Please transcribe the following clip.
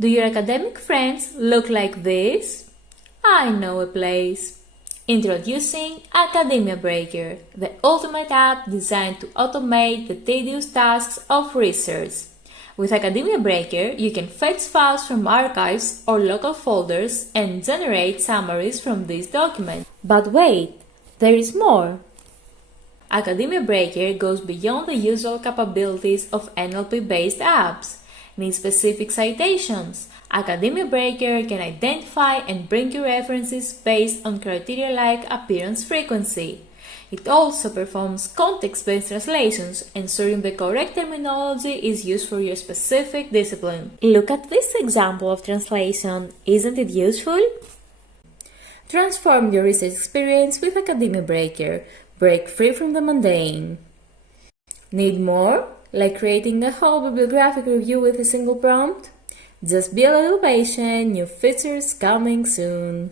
Do your academic friends look like this? I know a place. Introducing Academia Breaker, the ultimate app designed to automate the tedious tasks of research. With Academia Breaker, you can fetch files from archives or local folders and generate summaries from these documents. But wait, there is more! Academia Breaker goes beyond the usual capabilities of NLP-based apps. Need specific citations? Academia Breaker can identify and bring you references based on criteria like appearance frequency. It also performs context-based translations, ensuring the correct terminology is used for your specific discipline. Look at this example of translation. Isn't it useful? Transform your research experience with Academia Breaker. Break free from the mundane. Need more? Like creating a whole bibliographic review with a single prompt? Just be a little patient, new features coming soon.